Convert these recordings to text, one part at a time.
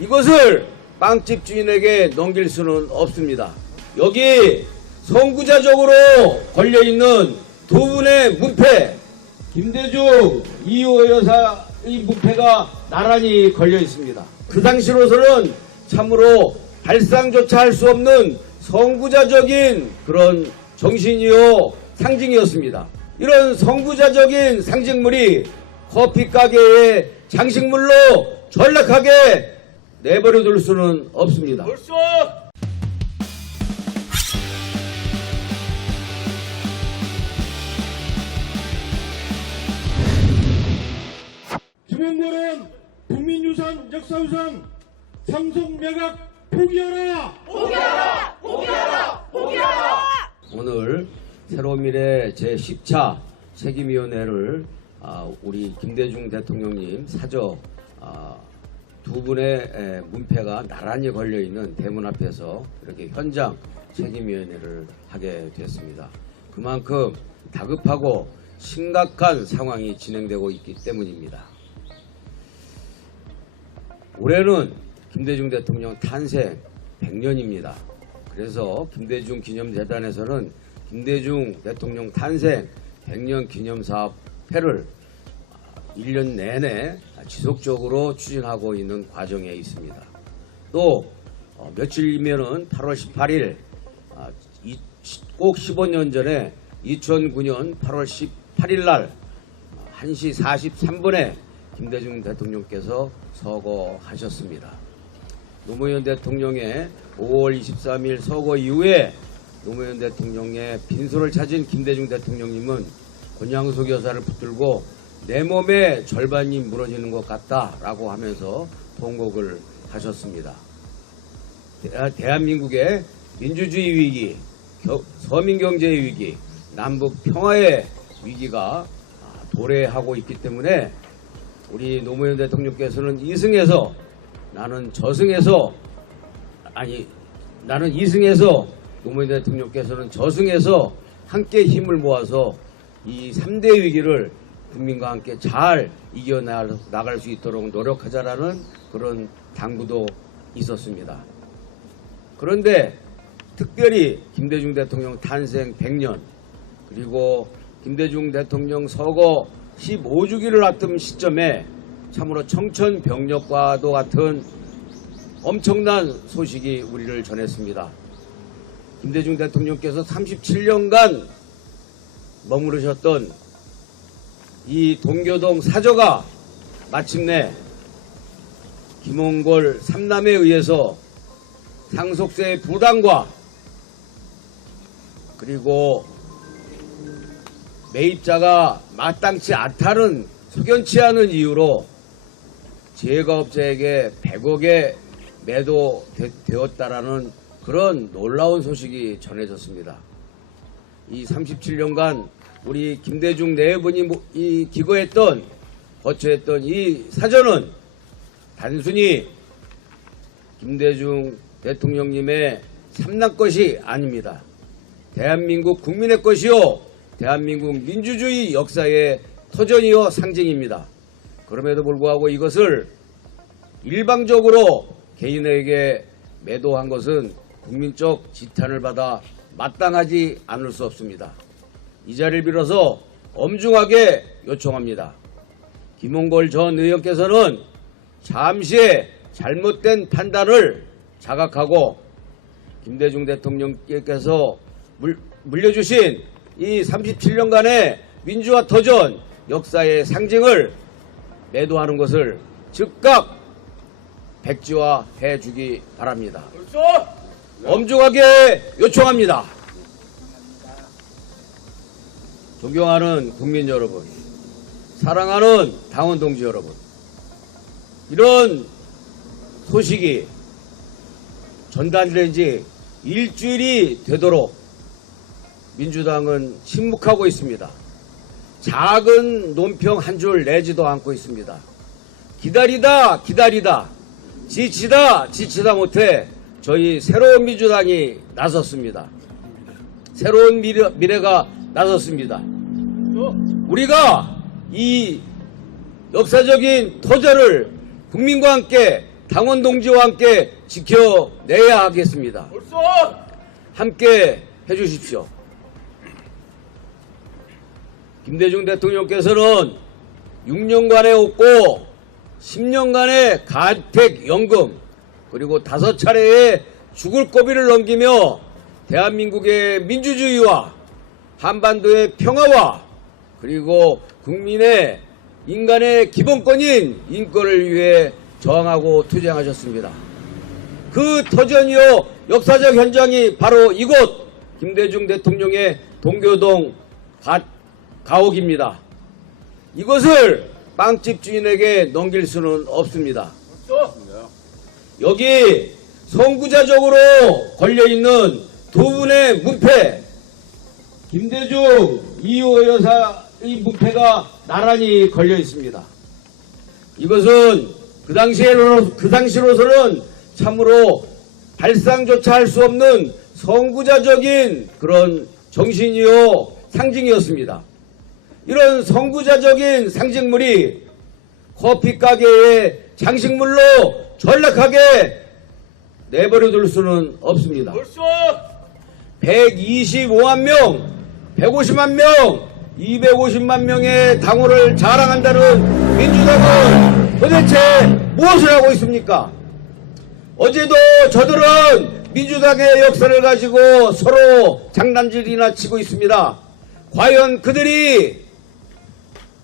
이것을 빵집 주인에게 넘길 수는 없습니다. 여기 선구자적으로 걸려있는 두 분의 문패, 김대중, 이호 여사의 문패가 나란히 걸려 있습니다. 그 당시로서는 참으로 발상조차 할 수 없는 선구자적인 그런 정신이요 상징이었습니다. 이런 선구자적인 상징물이 커피 가게의 장식물로 전락하게 내버려둘 수는 없습니다. 김영걸은 국민유산, 역사유산, 상속매각 포기하라! 포기하라! 포기하라! 포기하라! 오늘 새로운 미래 제10차 책임위원회를 우리 김대중 대통령님 사저 두 분의 문패가 나란히 걸려있는 대문 앞에서 이렇게 현장 책임위원회를 하게 됐습니다. 그만큼 다급하고 심각한 상황이 진행되고 있기 때문입니다. 올해는 김대중 대통령 탄생 100년입니다. 그래서 김대중 기념재단에서는 김대중 대통령 탄생 100년 기념사업회를 1년 내내 지속적으로 추진하고 있는 과정에 있습니다. 또 며칠이면은 8월 18일 꼭 15년 전에 2009년 8월 18일 날 1시 43분에 김대중 대통령께서 서거하셨습니다. 노무현 대통령의 5월 23일 서거 이후에 노무현 대통령의 빈소를 찾은 김대중 대통령님은 권양숙 여사를 붙들고 내 몸의 절반이 무너지는 것 같다라고 하면서 통곡을 하셨습니다. 대한민국의 민주주의 위기, 서민경제의 위기, 남북 평화의 위기가 도래하고 있기 때문에 우리 노무현 대통령께서는 이승에서 나는 이승에서 노무현 대통령께서는 저승에서 함께 힘을 모아서 이 3대 위기를 국민과 함께 잘 이겨나갈 수 있도록 노력하자라는 그런 당부도 있었습니다. 그런데 특별히 김대중 대통령 탄생 100년 그리고 김대중 대통령 서거 15주기를 앞둔 시점에 참으로 청천벽력과도 같은 엄청난 소식이 우리를 전했습니다. 김대중 대통령께서 37년간 머무르셨던 이 동교동 사저가 마침내 김홍걸 3남에 의해서 상속세 부담과 그리고 매입자가 마땅치 않다는 석연치 않은 이유로 제과업자에게 100억에 매도되었다라는 그런 놀라운 소식이 전해졌습니다. 이 37년간 우리 김대중 네 분이 거처했던 이 사저는 단순히 김대중 대통령님의 3남 것이 아닙니다. 대한민국 국민의 것이요 대한민국 민주주의 역사의 터전이요 상징입니다. 그럼에도 불구하고 이것을 일방적으로 개인에게 매도한 것은 국민적 지탄을 받아 마땅하지 않을 수 없습니다. 이 자리를 빌어서 엄중하게 요청합니다. 김홍걸 전 의원께서는 잠시의 잘못된 판단을 자각하고 김대중 대통령께서 물려주신 이 37년간의 민주화 터전 역사의 상징을 매도하는 것을 즉각 백지화해 주기 바랍니다. 엄중하게 요청합니다. 존경하는 국민 여러분, 사랑하는 당원 동지 여러분, 이런 소식이 전달된 지 일주일이 되도록 민주당은 침묵하고 있습니다. 작은 논평 한 줄 내지도 않고 있습니다. 기다리다 지치다 못해 저희 새로운 민주당이 나섰습니다. 새로운 미래가 나섰습니다. 우리가 이 역사적인 터전을 국민과 함께 당원 동지와 함께 지켜내야 하겠습니다. 함께 해주십시오. 김대중 대통령께서는 6년간의 옥고 10년간의 가택연금 그리고 5차례의 죽을 고비를 넘기며 대한민국의 민주주의와 한반도의 평화와 그리고 국민의 인간의 기본권인 인권을 위해 저항하고 투쟁하셨습니다. 그 터전이요 역사적 현장이 바로 이곳 김대중 대통령의 동교동 가옥입니다. 이것을 빵집 주인에게 넘길 수는 없습니다. 여기 선구자적으로 걸려있는 두 분의 문패, 김대중, 이호 여사의 문패가 나란히 걸려 있습니다. 이것은 그 당시로서는 참으로 발상조차 할 수 없는 선구자적인 그런 정신이요 상징이었습니다. 이런 선구자적인 상징물이 커피 가게의 장식물로 전락하게 내버려둘 수는 없습니다. 125만 명, 150만 명, 250만 명의 당원을 자랑한다는 민주당은 도대체 무엇을 하고 있습니까? 어제도 저들은 민주당의 역사를 가지고 서로 장난질이나 치고 있습니다. 과연 그들이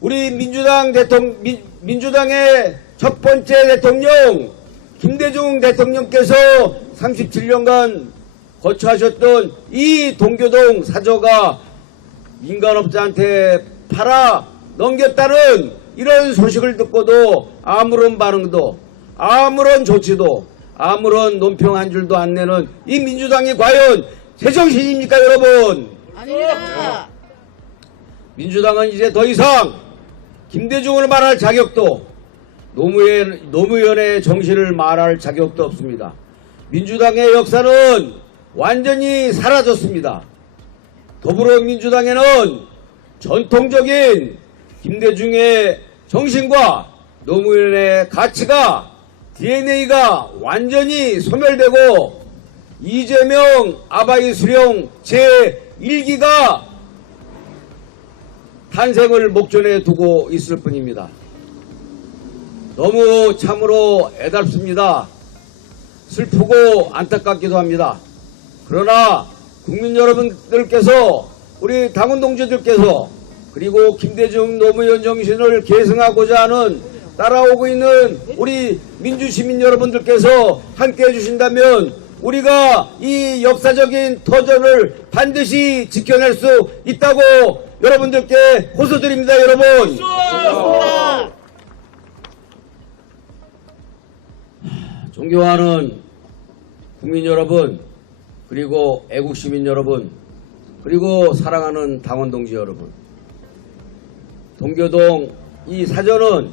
우리 민주당의 첫 번째 대통령 김대중 대통령께서 37년간 거처하셨던 이 동교동 사저가 민간업자한테 팔아 넘겼다는 이런 소식을 듣고도 아무런 반응도 아무런 조치도 아무런 논평 한 줄도 안 내는 이 민주당이 과연 제정신입니까 여러분? 아닙니다. 민주당은 이제 더 이상 김대중을 말할 자격도 노무현의 정신을 말할 자격도 없습니다. 민주당의 역사는 완전히 사라졌습니다. 더불어민주당에는 전통적인 김대중의 정신과 노무현의 가치가 DNA가 완전히 소멸되고 이재명 아바이 수령 제1기가 탄생을 목전에 두고 있을 뿐입니다. 너무 참으로 애달습니다. 슬프고 안타깝기도 합니다. 그러나 국민 여러분들께서 우리 당원 동지들께서 그리고 김대중 노무현 정신을 계승하고자 하는 따라오고 있는 우리 민주시민 여러분들께서 함께 해주신다면 우리가 이 역사적인 터전을 반드시 지켜낼 수 있다고 여러분들께 호소드립니다. 여러분. 존경하는 국민 여러분, 그리고 애국시민 여러분, 그리고 사랑하는 당원 동지 여러분. 동교동 이 사전은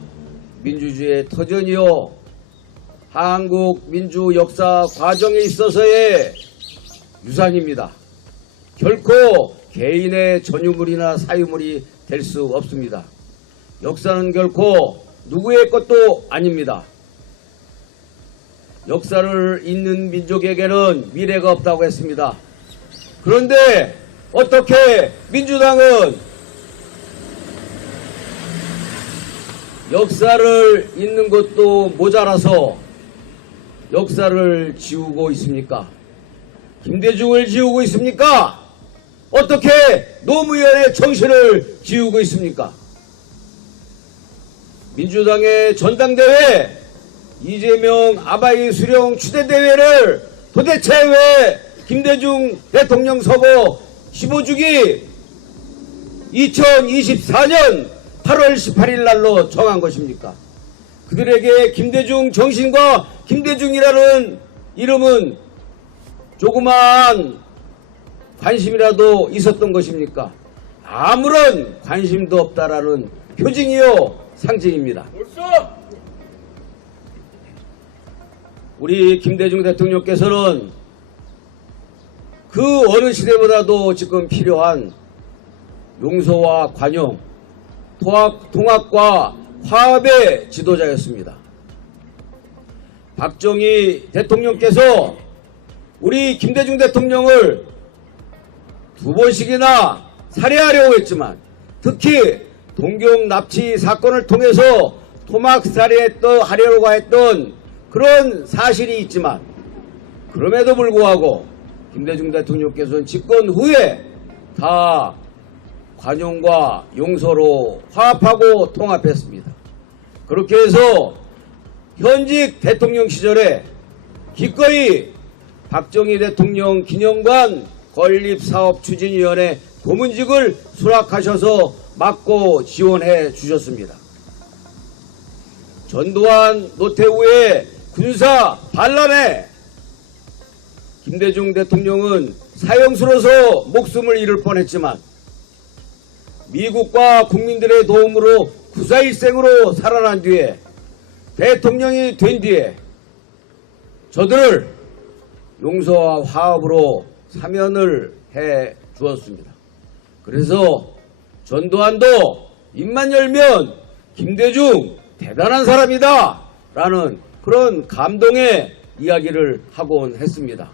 민주주의의 터전이요 한국 민주 역사 과정에 있어서의 유산입니다. 결코 개인의 전유물이나 사유물이 될 수 없습니다. 역사는 결코 누구의 것도 아닙니다. 역사를 잇는 민족에게는 미래가 없다고 했습니다. 그런데 어떻게 민주당은 역사를 잇는 것도 모자라서 역사를 지우고 있습니까? 김대중을 지우고 있습니까? 어떻게 노무현의 정신을 지우고 있습니까? 민주당의 전당대회 이재명 아바이 수령 추대대회를 도대체 왜 김대중 대통령 서거 15주기 2024년 8월 18일 날로 정한 것입니까? 그들에게 김대중 정신과 김대중이라는 이름은 조그마한 관심이라도 있었던 것입니까? 아무런 관심도 없다라는 표징이요 상징입니다. 우리 김대중 대통령께서는 그 어느 시대보다도 지금 필요한 용서와 관용, 통합과 화합의 지도자였습니다. 박정희 대통령께서 우리 김대중 대통령을 2번씩이나 살해하려고 했지만, 특히 동경 납치 사건을 통해서 토막 살해하려고 했던 그런 사실이 있지만, 그럼에도 불구하고 김대중 대통령께서는 집권 후에 다 관용과 용서로 화합하고 통합했습니다. 그렇게 해서 현직 대통령 시절에 기꺼이 박정희 대통령 기념관 건립사업추진위원회 고문직을 수락하셔서 맡고 지원해 주셨습니다. 전두환 노태우의 군사 반란에 김대중 대통령은 사형수로서 목숨을 잃을 뻔했지만, 미국과 국민들의 도움으로 구사일생으로 살아난 뒤에, 대통령이 된 뒤에 저들을 용서와 화합으로 사면을 해 주었습니다. 그래서 전두환도 입만 열면 김대중 대단한 사람이다 라는 그런 감동의 이야기를 하곤 했습니다.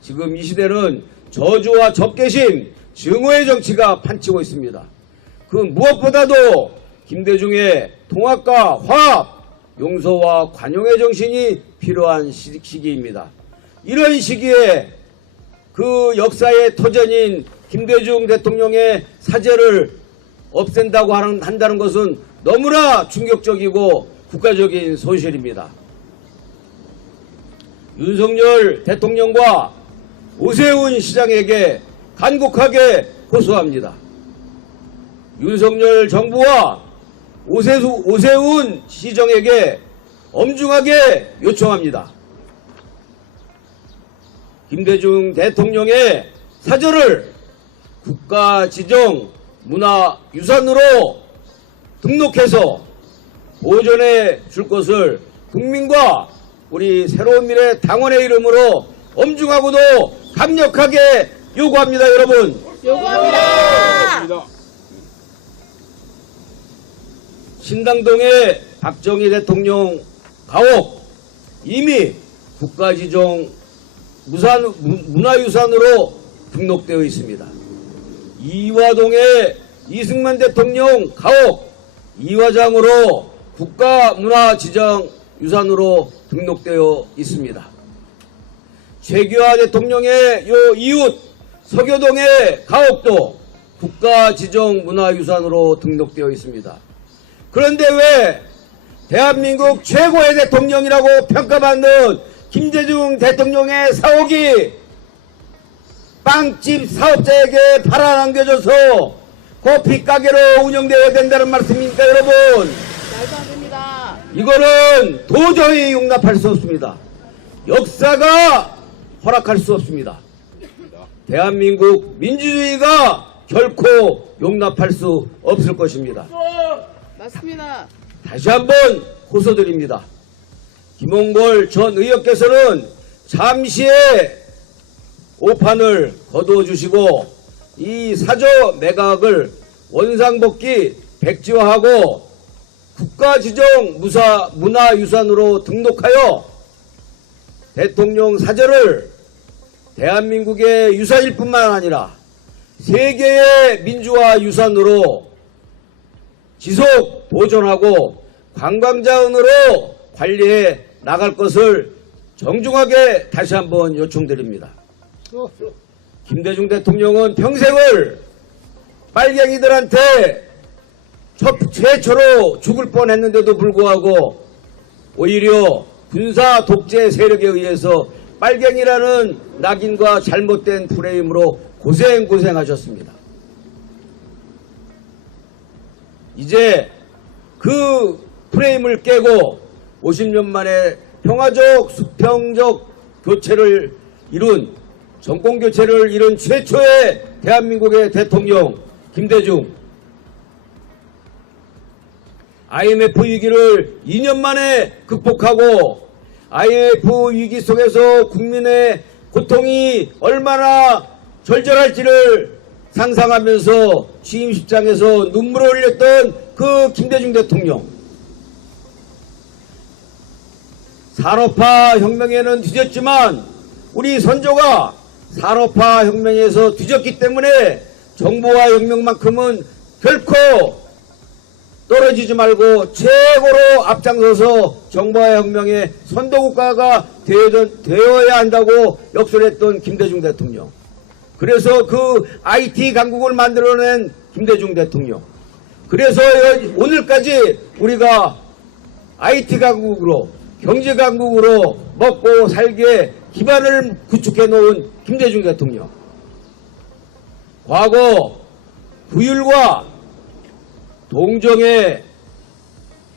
지금 이 시대는 저주와 적개심, 증오의 정치가 판치고 있습니다. 그 무엇보다도 김대중의 통합과 화합, 용서와 관용의 정신이 필요한 시기입니다. 이런 시기에 그 역사의 터전인 김대중 대통령의 사죄를 없앤다고 한다는 것은 너무나 충격적이고 국가적인 손실입니다. 윤석열 대통령과 오세훈 시장에게 간곡하게 호소합니다. 윤석열 정부와 오세훈 시정에게 엄중하게 요청합니다. 김대중 대통령의 사저를 국가지정 문화유산으로 등록해서 보존해 줄 것을 국민과 우리 새로운 미래 당원의 이름으로 엄중하고도 강력하게 요구합니다. 여러분, 요구합니다. 신당동의 박정희 대통령 가옥 이미 국가지정 문화유산으로 등록되어 있습니다. 이화동의 이승만 대통령 가옥 이화장으로 국가문화지정유산으로 등록되어 있습니다. 최규하 대통령의 요 이웃 서교동의 가옥도 국가지정문화유산으로 등록되어 있습니다. 그런데 왜 대한민국 최고의 대통령이라고 평가받는 김대중 대통령의 사옥이 빵집 사업자에게 팔아넘겨져서 커피가게로 운영되어야 된다는 말씀입니까, 여러분? 말도 안 됩니다. 이거는 도저히 용납할 수 없습니다. 역사가 허락할 수 없습니다. 대한민국 민주주의가 결코 용납할 수 없을 것입니다. 맞습니다. 다시 한번 호소드립니다. 김홍걸 전 의원께서는 잠시의 오판을 거두어 주시고 이 사저 매각을 원상복귀 백지화하고 국가지정 문화유산으로 등록하여 대통령 사저를 대한민국의 유산일 뿐만 아니라 세계의 민주화 유산으로 지속 보존하고 관광자원으로 관리해 나갈 것을 정중하게 다시 한번 요청드립니다. 김대중 대통령은 평생을 빨갱이들한테 최초로 죽을 뻔했는데도 불구하고 오히려 군사 독재 세력에 의해서 빨갱이라는 낙인과 잘못된 프레임으로 고생하셨습니다. 이제 그 프레임을 깨고 50년 만에 평화적 수평적 교체를 이룬 정권 교체를 이룬 최초의 대한민국의 대통령 김대중, IMF 위기를 2년 만에 극복하고 IMF 위기 속에서 국민의 고통이 얼마나 절절할지를 상상하면서 취임식장에서 눈물을 흘렸던 그 김대중 대통령, 산업화 혁명에는 뒤졌지만 우리 선조가 산업화 혁명에서 뒤졌기 때문에 정보화 혁명만큼은 결코 떨어지지 말고 최고로 앞장서서 정보화 혁명의 선도국가가 되어야 한다고 역설했던 김대중 대통령. 그래서 그 IT 강국을 만들어낸 김대중 대통령. 그래서 오늘까지 우리가 IT 강국으로 경제 강국으로 먹고 살기에 기반을 구축해 놓은 김대중 대통령. 과거 부율과 동정의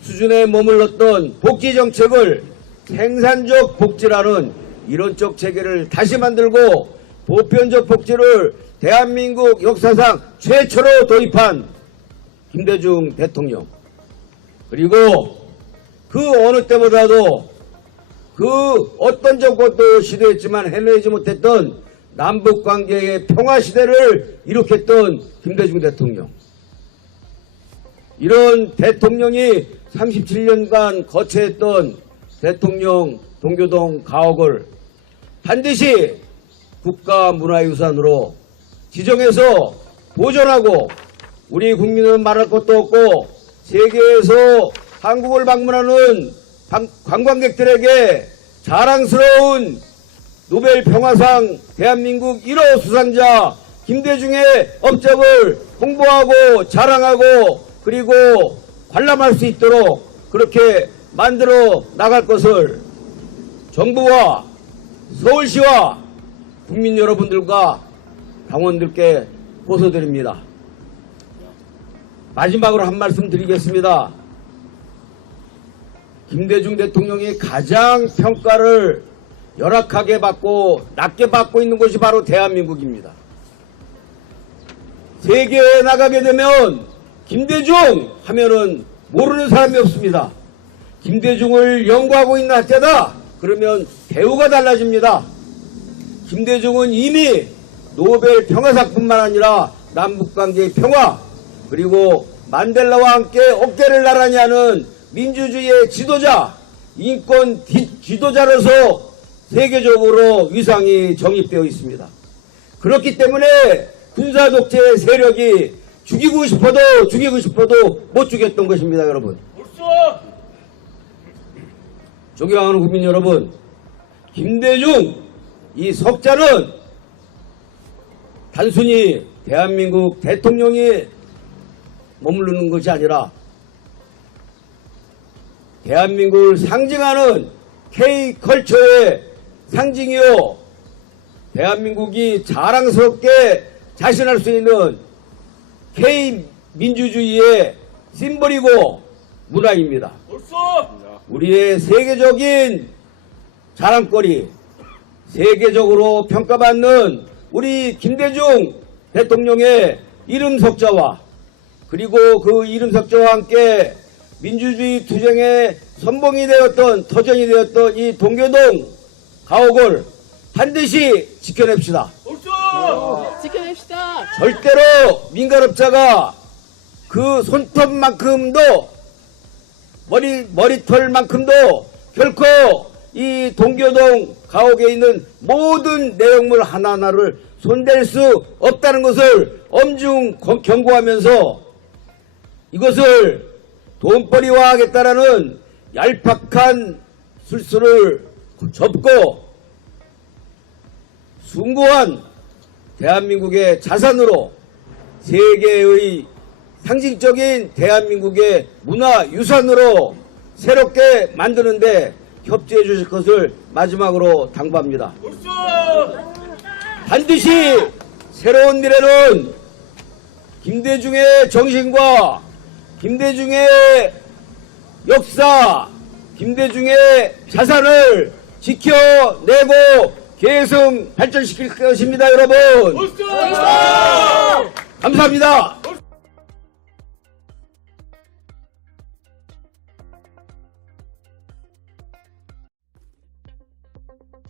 수준에 머물렀던 복지 정책을 생산적 복지라는 이론적 체계를 다시 만들고 보편적 복지를 대한민국 역사상 최초로 도입한 김대중 대통령. 그리고 그 어느 때보다도 그 어떤 정권도 시도했지만 해내지 못했던 남북관계의 평화시대를 일으켰던 김대중 대통령. 이런 대통령이 37년간 거처했던 대통령 동교동 가옥을 반드시 국가문화유산으로 지정해서 보존하고 우리 국민은 말할 것도 없고 세계에서 한국을 방문하는 관광객들에게 자랑스러운 노벨 평화상 대한민국 1호 수상자 김대중의 업적을 홍보하고 자랑하고 그리고 관람할 수 있도록 그렇게 만들어 나갈 것을 정부와 서울시와 국민 여러분들과 당원들께 호소드립니다. 마지막으로 한 말씀 드리겠습니다. 김대중 대통령이 가장 평가를 열악하게 받고 낮게 받고 있는 곳이 바로 대한민국입니다. 세계에 나가게 되면 김대중 하면은 모르는 사람이 없습니다. 김대중을 연구하고 있는 학자다 그러면 대우가 달라집니다. 김대중은 이미 노벨 평화상뿐만 아니라 남북관계의 평화 그리고 만델라와 함께 어깨를 나란히 하는 민주주의의 지도자, 인권 지도자로서 세계적으로 위상이 정립되어 있습니다. 그렇기 때문에 군사독재 세력이 죽이고 싶어도 못 죽였던 것입니다, 여러분. 존경하는 국민 여러분, 김대중 이 석자는 단순히 대한민국 대통령이 머무르는 것이 아니라 대한민국을 상징하는 K컬처의 상징이요 대한민국이 자랑스럽게 자신할 수 있는 K민주주의의 심벌이고 문화입니다. 우리의 세계적인 자랑거리, 세계적으로 평가받는 우리 김대중 대통령의 이름 석자와 그리고 그 이름 석자와 함께 민주주의 투쟁의 선봉이 되었던 터전이 되었던 이 동교동 가옥을 반드시 지켜냅시다. 지켜냅시다. 절대로 민간업자가 그 손톱만큼도 머리털만큼도 결코 이 동교동 가옥에 있는 모든 내용물 하나하나를 손댈 수 없다는 것을 엄중 경고하면서 이것을 돈벌이화 하겠다라는 얄팍한 술수를 접고 숭고한 대한민국의 자산으로 세계의 상징적인 대한민국의 문화유산으로 새롭게 만드는데 협조해 주실 것을 마지막으로 당부합니다. 반드시 새로운 미래는 김대중의 정신과 김대중의 역사, 김대중의 자산을 지켜내고 계승 발전시킬 것입니다, 여러분. 감사합니다.